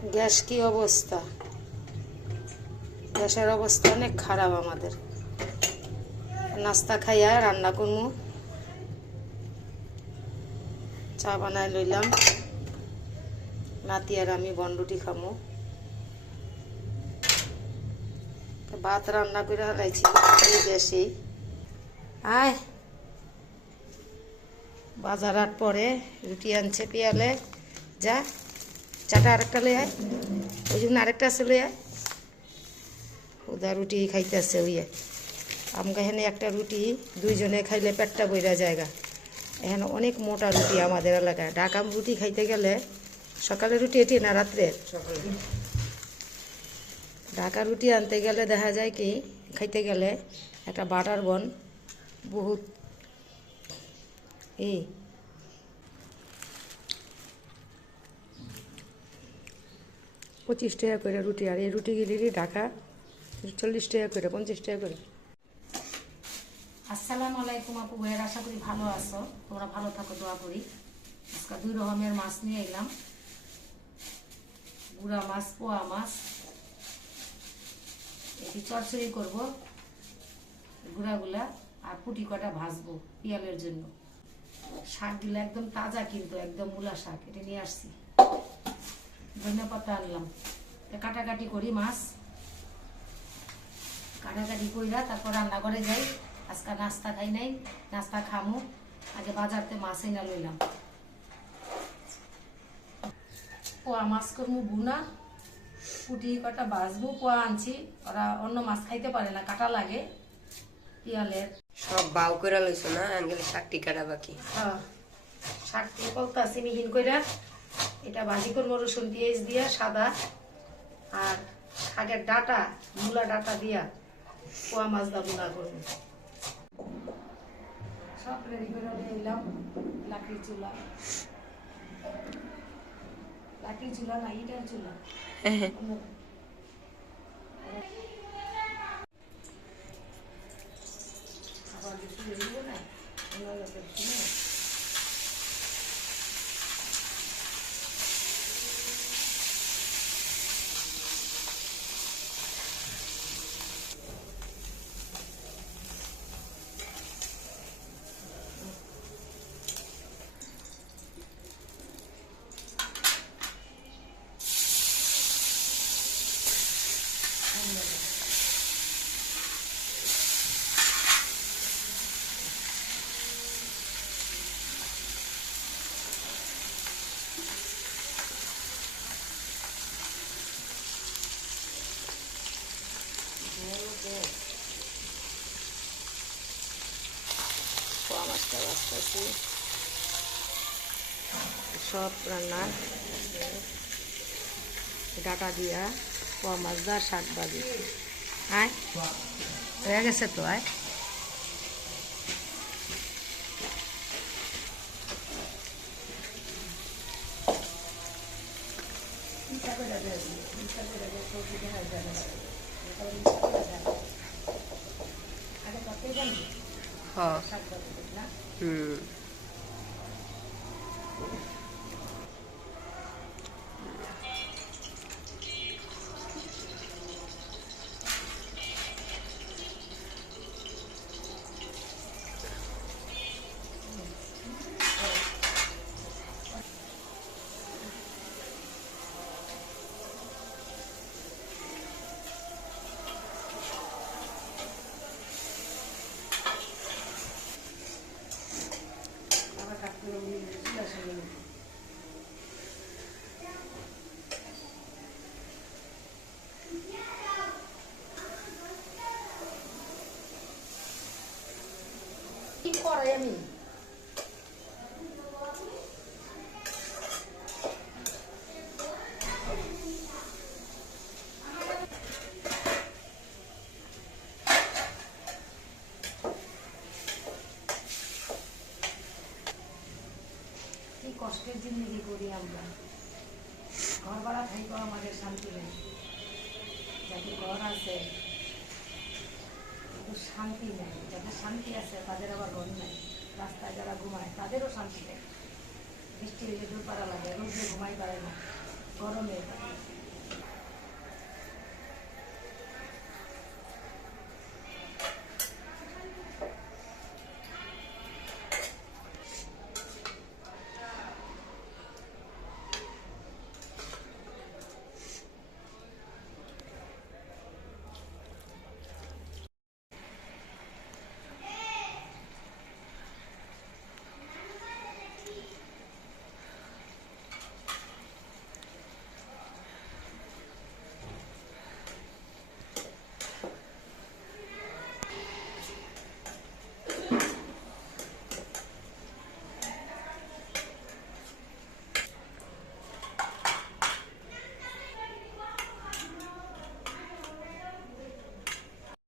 Gas কি অবস্থা? গ্যাসের অবস্থা অনেক খারাপ আমাদের। নাস্তা খাইয়া রান্না করব চা বানায় লইলাম। নাতি আর আমি বনরুটি খামো। ভাত রান্না করে হারাইছি এই গ্যাসেই আয়। বাজার পরে রুটি আনছে পিয়ালে। যা। চাটা আরেকটা লই আয়। ওই জন্য আরেকটা আছে লই আয়। রুটি খাইতেছে ওইয়ে আমগা এখানে একটা রুটি, দুইজনে খাইলে পেটটা বইরা জায়গা এখানে অনেক মোটা রুটি আমাদের এলাকায়। ডাকাম রুটি খাইতে গেলে সকালে রুটি এটি না রাত্রে? ঢাকা রুটি আনতে গেলে দেখা যায় কি, খাইতে গেলে একটা বাটার বন, বহুত এই পঁচিশ টাকা করে রুটি, আর এই রুটি রুটিগুলি ঢাকা চল্লিশ টাকা করে, পঞ্চাশ টাকা করে। আসসালামু আলাইকুম আপু ভাইয়ের, আশা করি ভালো আছো। তোমরা ভালো থাকো, দোয়া করি। আজকে দুই রকমের মাছ নিয়ে এলাম। গুড়া মাছ, পোয়া মাছ। এটি চরচড়ি করব গুঁড়াগুলা, আর পুটি কটা ভাজবো পিয়ালের জন্য। শাকগুলো একদম তাজা কিন্তু, একদম মূলা শাক, এটা নিয়ে আসছি। ধনিয়া পাতা আনলাম কাটাকাটি করি মাছ। কাটাকাটি কইরা তারপর রান্না করে যাই। আজকে নাস্তা খাই নাই নাস্তা খামু। আগে বাজারতে মাছ এনে লইলাম। পোয়া মাছ করব বুনা পুটি কটা বাজবো পোয়া আনছি। ওরা অন্য মাছ খাইতে পারে না কাটা লাগে। পিয়ালের। সব বাউ করে লইছো না? আঙ্গেলে শাকটি কাটা বাকি হ্যাঁ। শাক দিয়ে কলতাছি মিহিন কইরা। এটা ভাজি করব রসুন, পেঁয়াজ দিয়া, সাদা। আর শাকের ডাটা, মূলা ডাটা দিয়া পোয়া মাছ দা বুনা করব। সব রেডি করে নিলাম লাকড়ি চুলা। লাকড়ি চুলা না, ইটার চুলা। আবার কিছু না? সব রান্না ডাটা দিয়া পোয়া মাছ দা শাক ভাজি। আয়, হয়ে গেছে তো, আয়। আগে কত 好。嗯。কি করাই আমি কষ্টের জিন্দগি করি আমরা? ঘর ভাড়া থাইকেও আমাদের শান্তি নেই যাদের ঘর আছে শান্তি নেই, যাদের শান্তি আছে তাদের আবার ঘর নাই। রাস্তায় যারা ঘুমায় তাদেরও শান্তি নেই। বৃষ্টি হলে দূর পারা লাগে, রোদে ঘুমাই পারে না, গরমে